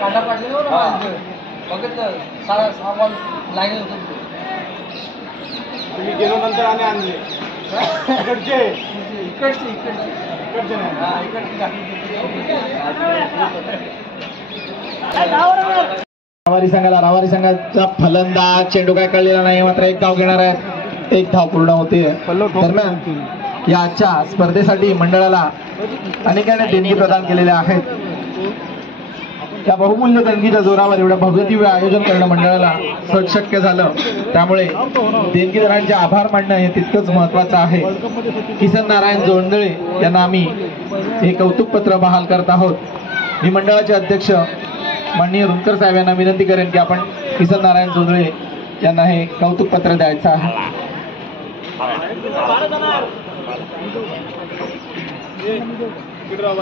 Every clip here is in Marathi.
कांदा पाडलेला बघितलं सहा बॉल लाईन होत तुम्ही गेलो नंतर आणि आणले इकडचे इकडचे रावारी संघाचा फलंदाज चेंडू काय कळलेला नाही, मात्र एक धाव घेणार आहेत. एक धाव पूर्ण होते. दरम्यान या आजच्या स्पर्धेसाठी मंडळाला अनेकांनी देणगी प्रदान केलेल्या आहेत. त्या बहुमूल्य देणगीच्या जोरावर एवढं भव्य दिव्य आयोजन करणं मंडळाला सहज शक्य झालं. त्यामुळे देणगीदारांचे आभार मानणं हे तितकंच महत्वाचं आहे. किसन नारायण जोंधळे यांना आम्ही हे कौतुक पत्र बहाल करत आहोत. मी मंडळाचे अध्यक्ष माननीय रुणकर साहेब यांना विनंती करेन की आपण किसन नारायण जोंधळे यांना हे कौतुक पत्र द्यायचं आहे.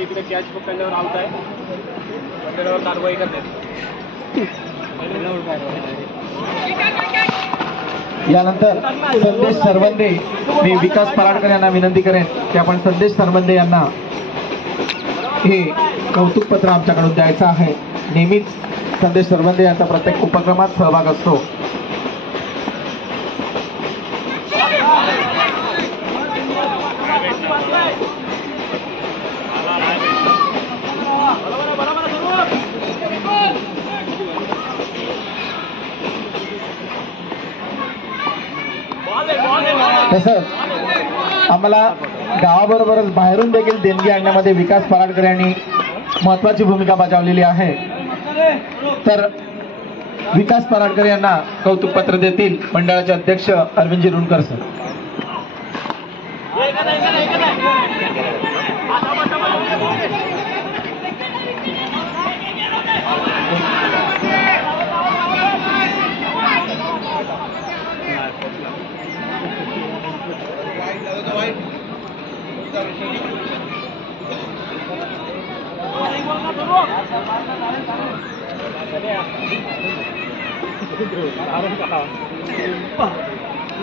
इकडे कॅच पकडल्यावर आउट आहे, पकडल्यावर कारवाई करण्यात. यानंतर संदेश सरवंदे, मी विकास पराडकर यांना विनंती करेन की आपण संदेश सरवंदे यांना हे कौतुक पत्र आमच्याकडून द्यायचं आहे. नेहमीच संदेश सरवंदे यांचा प्रत्येक उपक्रमात सहभाग असतो. तसंच आम्हाला गावाबरोबरच बाहेरून देखील देणगी आणण्यामध्ये विकास पराडकर यांनी महत्वाची भूमिका बजावलेली आहे. तर विकास पराडकर यांना कौतुक पत्र देतील मंडळाचे अध्यक्ष अरविंदजी रुणकर सर.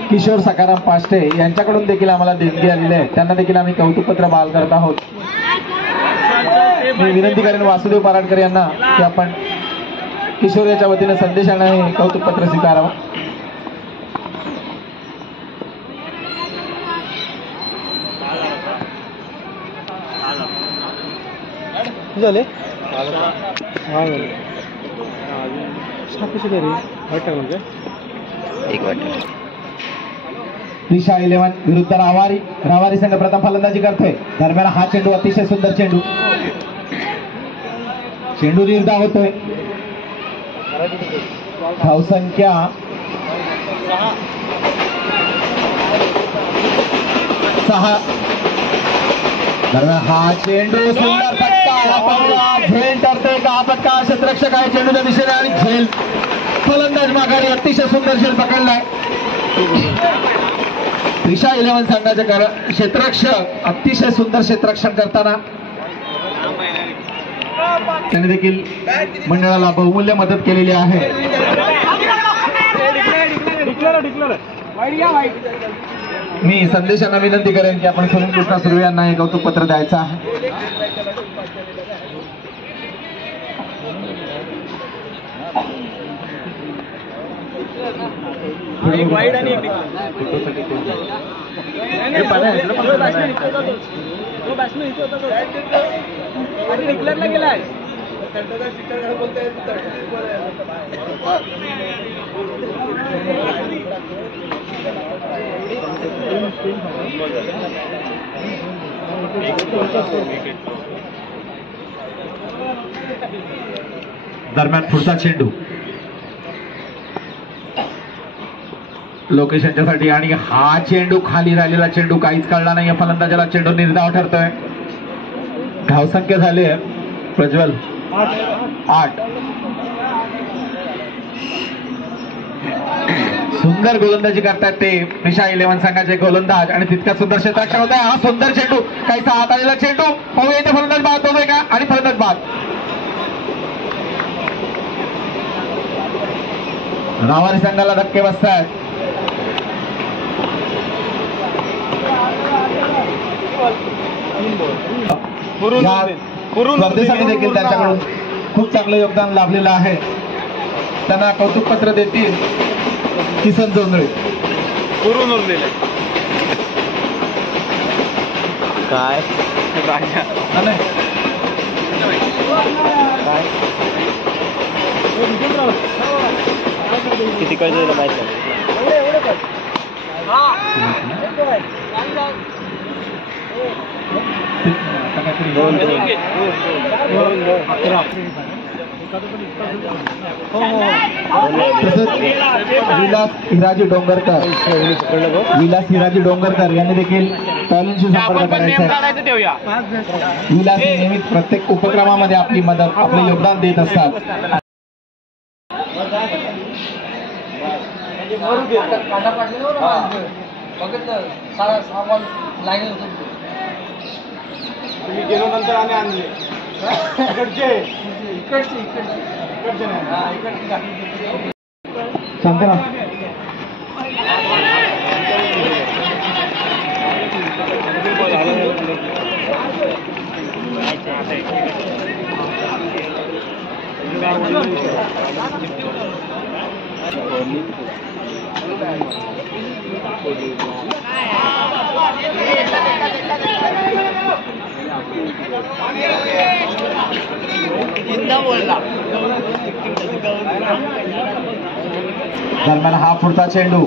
किशोर सकाराम पाष्टे यांच्याकडून देखील आम्हाला देणगी आलेली आहे. त्यांना देखील आम्ही कौतुकपत्र बहाल करत आहोत. मी विनंती करेन वासुदेव पराडकर यांना की आपण किशोर याच्या वतीने संदेशाने हे कौतुकपत्र स्वीकारावं. झाले दिशा 11 विरुद्ध रावारी संघ प्रथम फलंदाजी करतोय. दरम्यान हा चेंडू अतिशय सुंदर चेंडू निर्धाव होतोय. धावसंख्या 6. दरम्यान हा चेंडू सुंदर फटका झेल ठरतोय का? हा फटका क्षेत्ररक्षक आहे चेंडूच्या दिशेने आणि झेल फलंदाज माघारी अतिशय सुंदर झेल पकडलाय. दिशा 11 संघाचे क्षेत्ररक्षक अतिशय सुंदर क्षेत्ररक्षण करताना त्यांनी देखील मंडळाला बहुमूल्य मदत केलेली आहे. मी संदेशांना विनंती करेन की आपण सुनील कृष्णा सुर्वे यांना हे कौतुक पत्र द्यायचं आहे. दरम्यान पुढचा चेंडू लोकेशनच्या साठी आणि हा चेंडू खाली राहिलेला चेंडू काहीच कळला नाही. फलंदाजाला चेंडू निर्धाव ठरतोय. धावसंख्या झाली आहे प्रज्वल 8. सुंदर गोलंदाजी करतात ते दिशा 11 संघाचे गोलंदाज आणि तितका सुंदर क्षेत्ररक्षण होत आहे. हा सुंदर चेंडू काहीसा हात आलेला चेंडू पाहूया इथे फलंदाज बाद होतोय का आणि फलंदाज बाद. रावारी संघाला धक्के बसतात. या स्पर्धेसाठी देखील त्यांच्याकडून खूप चांगलं योगदान लाभलेलं आहे. त्यांना कौतुकपत्र देतील किसन जोंधळे. पुरून उरलेलं काय राजा किती कळलं माहिती विलास हिराजी डोंगरकर यांनी देखील टॉयलेटशी संपर्क करायचा आहे. विलास नेहमीच प्रत्येक उपक्रमामध्ये आपली मदत आपले योगदान देत असतात. कांदा पाडले बघितलं सहा बॉल लाईन तुम्ही गेलो नंतर आम्ही आणले इकडचे सांगते ना दरम्यान हा पुढचा चेंडू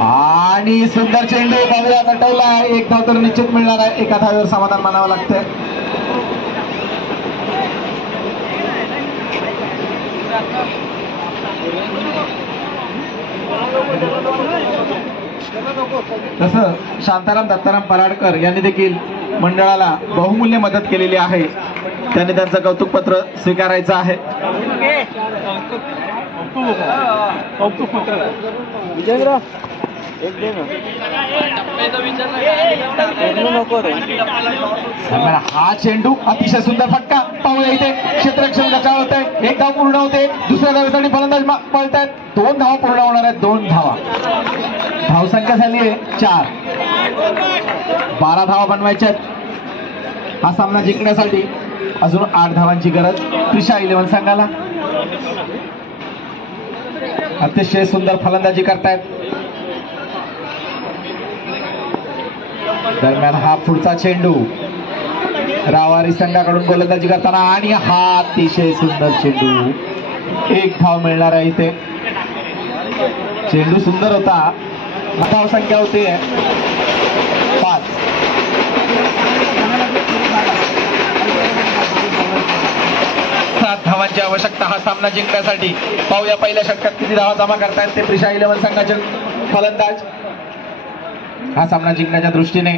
आणि सुंदर चेंडू पाहूया तटवला. एक धाव तर निश्चित मिळणार आहे. एका धावेवर समाधान मानावं लागतंय. तसं शांताराम दत्ताराम पराडकर यांनी देखील मंडळाला बहुमूल्य मदत केलेली आहे. त्यांनी त्यांचं कौतुकपत्र स्वीकारायचं आहे. हा चेंडू अतिशय सुंदर फटका पाहूया. इथे क्षेत्ररक्षण बचाव होत आहे. एक धाव पूर्ण होते. दुसऱ्या धावेसाठी फलंदाज पळत आहेत. 2 धावा पूर्ण होणार आहेत. 2 धावा. धावसंख्या झाली आहे 4. 12 धावा बनवायच्या आहेत. हा सामना जिंकण्यासाठी अजून 8 धावांची गरज त्रिशा 11 संघाला. अतिशय सुंदर फलंदाजी करतायत. दरम्यान हा पुढचा चेंडू रावारी संघाकडून गोलंदाजी करताना आणि हा अतिशय सुंदर चेंडू. 1 धाव मिळणार आहे इथे. चेंडू सुंदर होता. धाव संख्या होती 5. 7 धावांची आवश्यकता हा सामना जिंकण्यासाठी. पाहूया पहिल्या षटकात किती धावा जमा करतायत ते त्रिशा 11 संघाचे फलंदाज. हा सामना जिंकण्याच्या दृष्टीने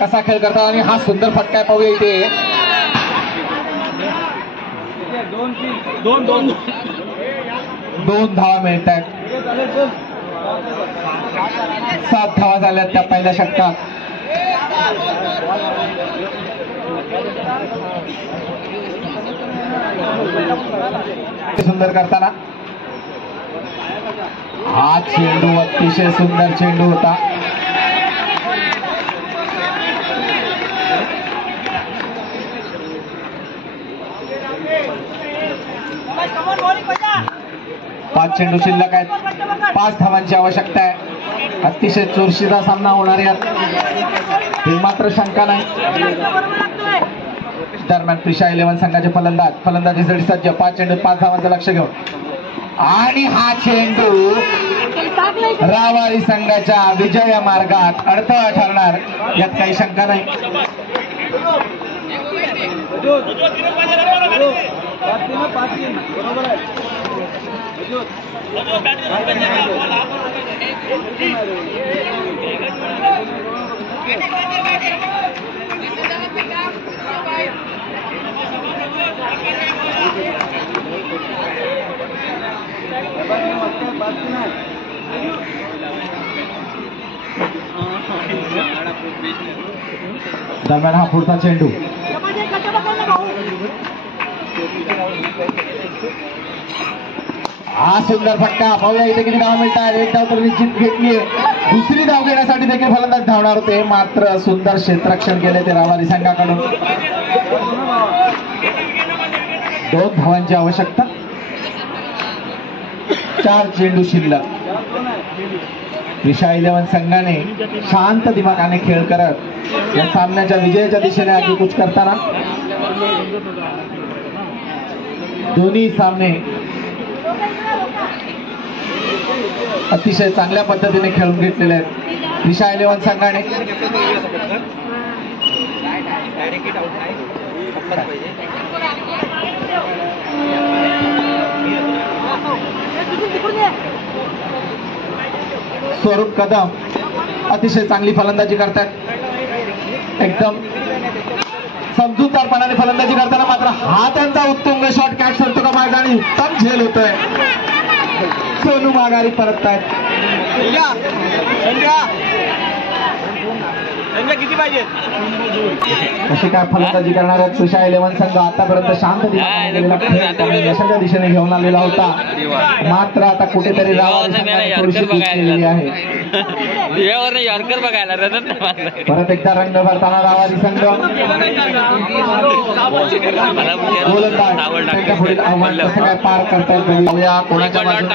कसा खेळ करतात आणि हा सुंदर फटका पाहूया इथे. 2 धावा मिळत आहेत. 7 धावा झाल्यात त्या पहिल्या षटकात. सुंदर करताना हा चेंडू अतिशय सुंदर चेंडू होता. पाच चेंडू शिल्लक आहेत. 5 धावांची आवश्यकता आहे. अतिशय चुरशीचा सामना होणार यात हे मात्र शंका नाही. दरम्यान त्रिशा 11 संघाचे फलंदाजीसाठी सज्ज. 5 चेंडू 5 धावांचं लक्ष घेऊन आणि हा चेंडू रावारी संघाच्या विजय मार्गात अडथळा ठरणार यात काही शंका नाही. दरम्यान हा पुढचा चेंडू हा सुंदर फटका. पाहूया इथे किती धावा मिळतात. 1 धाव तर निश्चित घेतली. दुसरी धाव घेण्यासाठी देखील फलंदाज धावणार होते, मात्र सुंदर क्षेत्ररक्षण केले ते रावारी संघाकडून. 2 धावांची आवश्यकता, 4 चेंडू शिल्लक. दिशा 11 संघाने शांत दिमागाने खेळ करत या सामन्याच्या विजयाच्या दिशेने आगेकूच करताना दोन्ही सामने अतिशय चांगल्या पद्धतीने खेळून घेतलेले आहेत. दिशा 11 संघाने स्वरूप कदम अतिशय चांगली फलंदाजी करतात, एकदम समजूतदारपणाने फलंदाजी करताना मात्र हा त्यांचा उत्तुंग शॉट कॅच ठरतो का माझा आणि उत्तम झेल होतोय. सोनू माघारी परततायत. किती पाहिजे कशी काय फलंदाजी करणार आहेत दिशा 11 संघ. आतापर्यंत शांत यशाच्या दिशेने घेऊन आलेला होता, मात्र आता कुठेतरी रावारी संघाने थोडीशी चूक केलेली आहे. परत एकदा रंग भरताना रावारी संघ गोलंदाज त्यांच्या पुढील आव्हान कसं काय पार करतायत बघूया. कोणाच्या बाजूने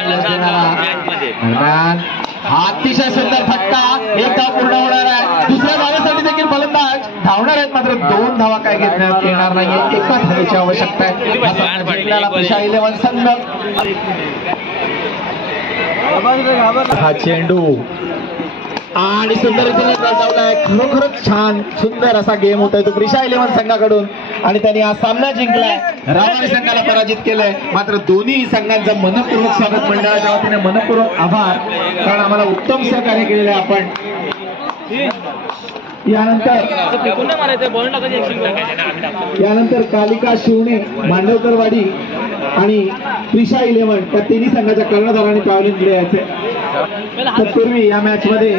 दरम्यान अतिशय सुंदर फटका, 1 धाव पूर्ण होणार आहे. दुसऱ्या धावेसाठी देखील फलंदाज धावणार आहेत, मात्र 2 धावा काय घेण्यात येणार नाहीये, 1 धावेची आवश्यकता आहे. दिशा 11 संघ. हा चेंडू आणि सुंदर रीतीने रटावलाय. खरोखरच छान सुंदर असा गेम होतोय तो दिशा 11 संघाकडून आणि त्यांनी हा सामना जिंकलाय, रावारी संघाला पराजित केलंय. मात्र दोन्ही संघांचं मनपूर्वक स्वागत, मंडळाच्या वतीने मनपूर्वक आभार, कारण आम्हाला उत्तम सहकार्य केलेलं आहे आपण. यानंतर कालिका शिवणे, मांडवकरवाडी आणि दिशा 11 त्या तिन्ही संघाच्या कर्णधारांनी पावलींकडे यायचे. तत्पूर्वी या मॅच मध्ये